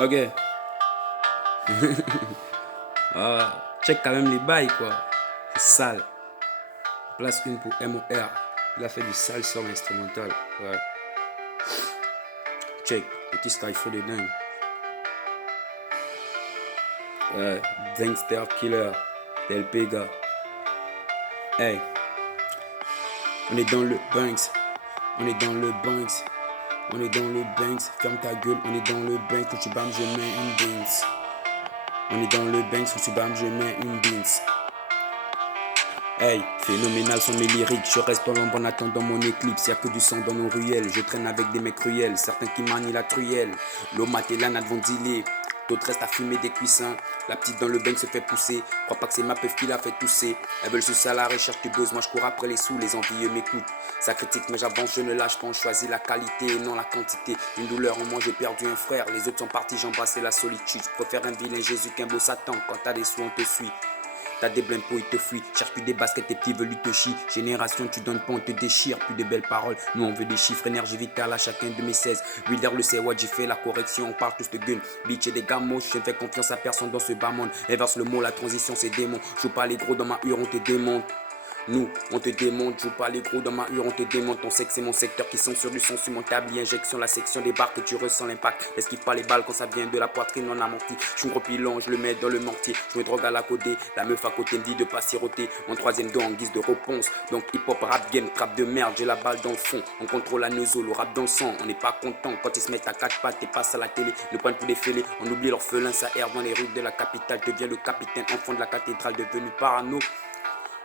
Ok. Check quand même les bails, quoi. C'est sale. Place une pour MOR. Il a fait du sale sur l'instrumental. Ouais. Check. Petit style feu de dingue. Ouais. Gangster Killer. Del Pega. Hey. On est dans le Banks. On est dans le Banks. On est dans le Banks. Ferme ta gueule. On est dans le Banks. Quand tu bam, je mets une Banks. On est dans le Banks. Quand tu bam, je mets une Banks. Hey, phénoménal sont mes lyriques, je reste dans l'ombre en attendant mon éclipse, y'a que du sang dans nos ruelles, je traîne avec des mecs cruels, certains qui manient la truelle, l'homme et l'âne vont dealer, d'autres restent à fumer des cuissins, la petite dans le bain se fait pousser, crois pas que c'est ma peuf qui l'a fait tousser, elles veulent se salarer, cherche du buzz, moi je cours après les sous, les envieux m'écoutent, ça critique mais j'avance, je ne lâche pas, on choisit la qualité et non la quantité, une douleur en moi j'ai perdu un frère, les autres sont partis, j'embrassais la solitude, je préfère un vilain Jésus qu'un beau Satan, quand t'as des sous on te suit. T'as des blindes pour ils te fuient, cherche plus des baskets, tes petits veulent te chient. Génération, tu donnes pas, on te déchire, plus de belles paroles. Nous on veut des chiffres, énergie vitale à chacun de mes 16. Wilder le sait, j'ai fait la correction, on parle tous de gun. Bitch et des gars moches, je ne fais confiance à personne dans ce bas monde. Inverse le mot, la transition c'est démon. Joue pas les gros dans ma hure, on te démonte. Nous, on te démonte, joue pas les gros dans ma hure, on te démonte. Ton sexe c'est mon secteur qui sont sur du son surmontable. Injection, la section des barres que tu ressens l'impact. Esquive pas les balles quand ça vient de la poitrine, on a menti. Je suis gros pilon, je le mets dans le mortier. Je me drogue à la côté, la meuf à côté me dit de pas siroter. Mon troisième dos en guise de réponse. Donc hip hop, rap game, trap de merde, j'ai la balle dans le fond. On contrôle la neuzo, le rap dans le sang. On n'est pas content quand ils se mettent à quatre pattes et passent à la télé. Ne prennent plus des fêlés, on oublie l'orphelin, ça erre dans les rues de la capitale. Devient le capitaine, enfant de la cathédrale, devenu parano.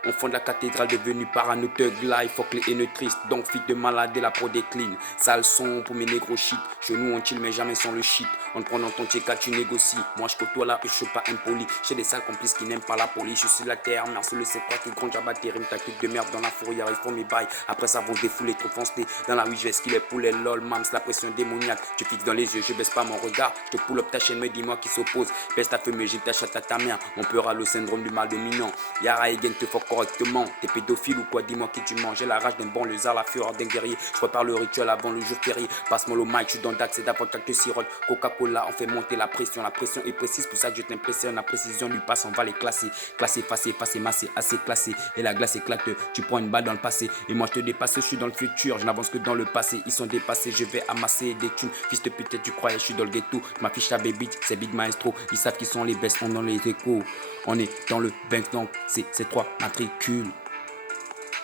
Enfant de la cathédrale devenu parano, thug life, fuck les haineux tristes, donc fit de malade et la pro décline. Sale son pour mes négros shit, genoux on chill mais jamais sans le shit. En prenant ton check tu négocies, moi je côtoie là et je suis pas impoli. J'ai des sales complices qui n'aiment pas la police, je suis la terre, merci le c'est pas qui gronde, j'abat tes rimes, ta clique de merde dans la fourrière, ils font mes bails. Après ça vont défouler trop foncé, dans la rue je vais skiller poulet lol, mams, la pression démoniaque. Tu fixes dans les yeux, je baisse pas mon regard, je te pull up ta chaîne, me dis-moi qui s'oppose. Peste ta fumée, j'ai ta chatte à ta mère, mon peur a le syndrome du mal dominant. Yara et te fuck correctement. T'es pédophile ou quoi, dis-moi qui tu manges. J'ai la rage d'un bon lézard, la fureur d'un guerrier. Je prépare le rituel avant le jour férié. Passe-moi le mic, je suis dans d'accès d'avant que sirote. Coca-Cola, on fait monter la pression. La pression est précise, pour ça que je t'impressionne. La précision du passe, on va les classer. Classer, effacer, effacer, masser, assez classé. Et la glace éclate, tu prends une balle dans le passé. Et moi je te dépasse, je suis dans le futur. Je n'avance que dans le passé. Ils sont dépassés, je vais amasser des thunes. Fils de pute, tu croyais, je suis dans le ghetto. Je m'affiche à baby, c'est Big Maestro. Ils savent qui sont les best, on dans les échos. On est dans le bank, donc c'est 3 matricules.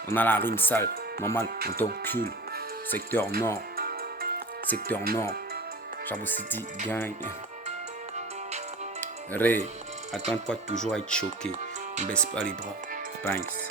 On a la rime sale, normal, on t'encule. Secteur nord, Jabo City gang. Ré, attends-toi toujours à être choqué. Ne baisse pas les bras. Banks.